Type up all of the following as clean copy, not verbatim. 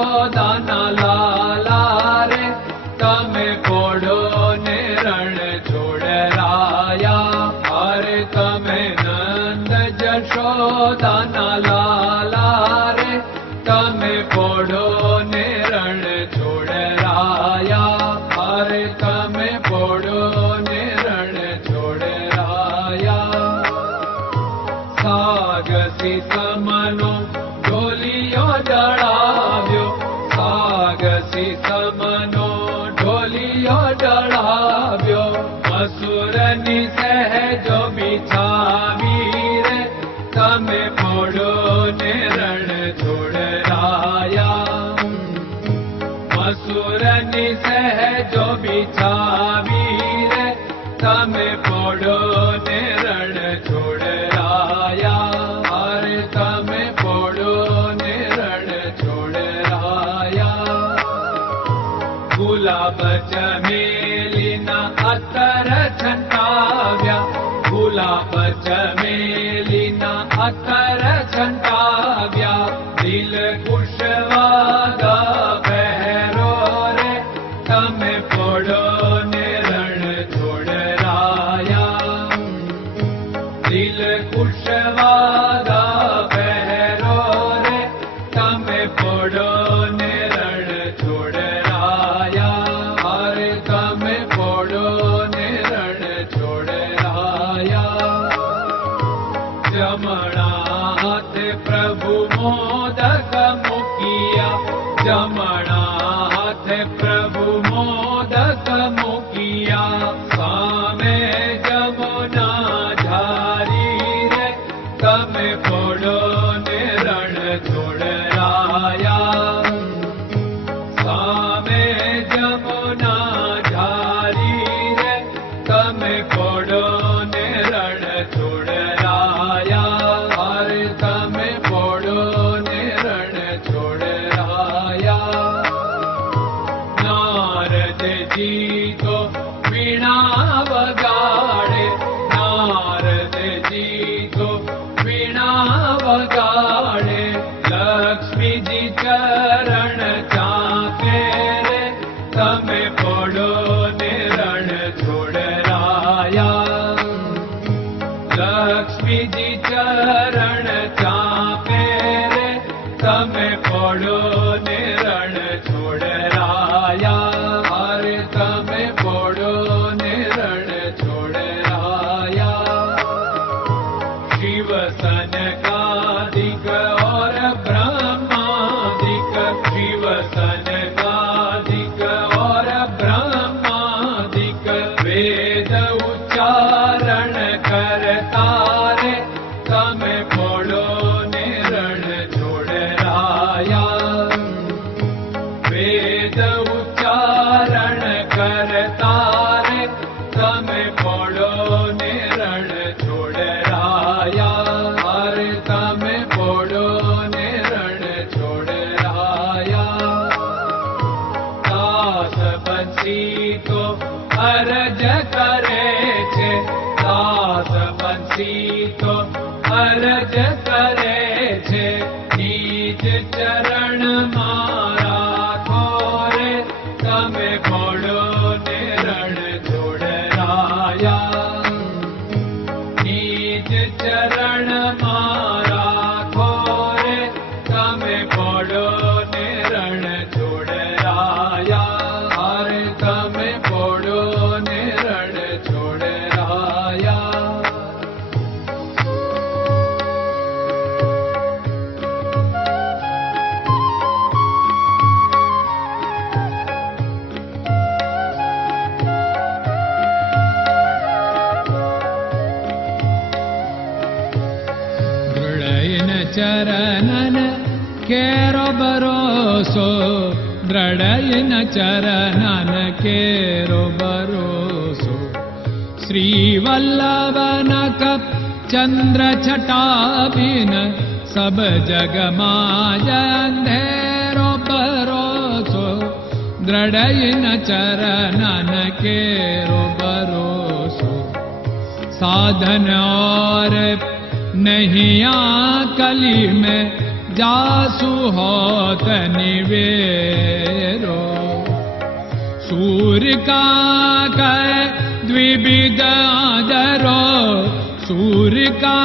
જશોદાના લાલા રે તમે પોડો ને રણ છોડરાયા. અરે તમે નંદ જશોદાના લાલા રે તમે પોડો ને રણ છોડરાયા. અરે તમે પોડો ને રણ છોડરાયા. સાગસી સમનો ઢોલિયો ડળાવ્યો, સાગસી સમનો ઢોલિયો ડળાવ્યો. મસૂરની સહેજો બિછાવી રે તમે પોડો ને રણ છોડરાયા. મસૂરની સહેજો બિછાવી રે તમે પોડો ને રણ છોડરાયા. અરે તમે પોડો ને રણ છોડરાયા. ગુલાબ ચમેલીના અત્તર છંટાવ્યા, ગુલાબ ચમેલીના અત્તર છંટાવ્યા. દિલ કુશવાદા પહેરો રે તમે પોડો ને રણ છોડરાયા. દિલ કુશવાદા પહેરો રે તમે પોડો ને રણ છોડરાયા. અરે તમે પોડો ને રણ છોડરાયા. જમણા હાથે પ્રભુ મોદક મૂકિયા, જમણા હાથે પ્રભુ મોદક મૂકિયા. સામે જમુના ઝારી રે તમે પોડો ને રણ છોડરાયા. સામે જમુના ઝારી રે તમે પોડો ને રણ છોડરાયા. અરે તમે પોડો ને રણ છોડરાયા. નારદજી તો વીણા વગાડે, નારદજી તો વીણા વગાડે. લક્ષ્મીજી ચરણ ચાકે રે તમે પોડો ને રણ છોડરાયા. લક્ષ્મીજી ચરણ ચાપે રે તમે પોડો ને રણ છોડરાયા. અરે તમે પોડો ને રણ છોડરાયા. શિવ સનકાદિક और ब्रह्मादिक, शिव सनकादिक और ब्रह्मादिक. वेद उच्चारण करता रे તમે પોડો ને રણ છોડરાયા. વેદ ઉચ્ચારણ કરતા રે તમે પોડો ને રણ છોડરાયા. અરે તમે પોડો ને રણ છોડરાયા. દાસ બંસી તો અરજ કરે છે, દાસ બંસી તો અરજ કરે છે. નીચ ચરણ મારા ખોરે તમે પોડો ને રણ છોડરાયા. નીચ ચરણ મારા ખોરે તમે પોડો ને રણ છોડરાયા. અરે તમે પોડો ને રણ છોડરાયા. ચરણન કેરો ભરોસો, દ્રઢયન ચરણન કેરો ભરોસો. શ્રી વલ્લભન કપ ચંદ્ર છટાબિન સબ જગમાં અંધેરો ભરોસો. દ્રઢયન ચરણન કેરો ભરોસો. साधन और नहीं कली में जासु होत निवेरो। सूर्य का कै द्विविध आदरो, सूर्य का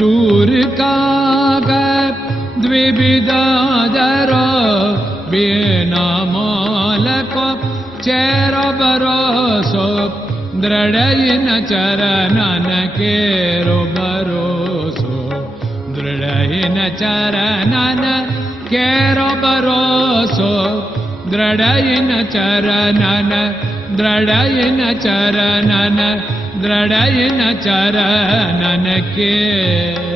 सूर्य का द्विविधादरो, बिना मोल को चेर भरोसो, दृढ़ चरणन केरो भरोसो, दृढ़ चरणन केरो भरोसो, दृढ़ चरणन, दृढ़ चरणन, दृढ़ चरणन के।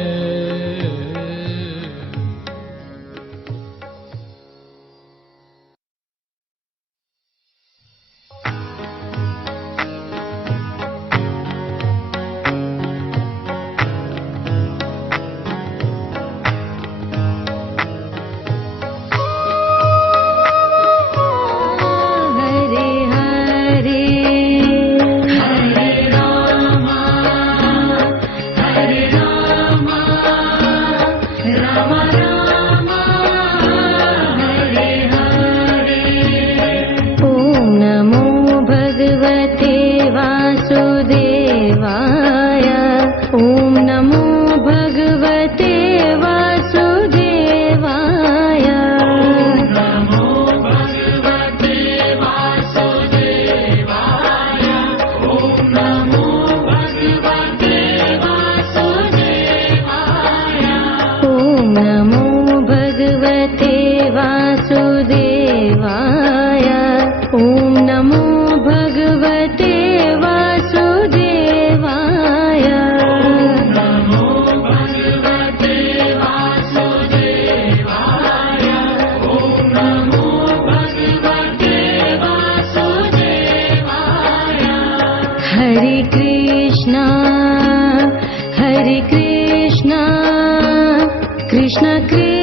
Krishna Krishna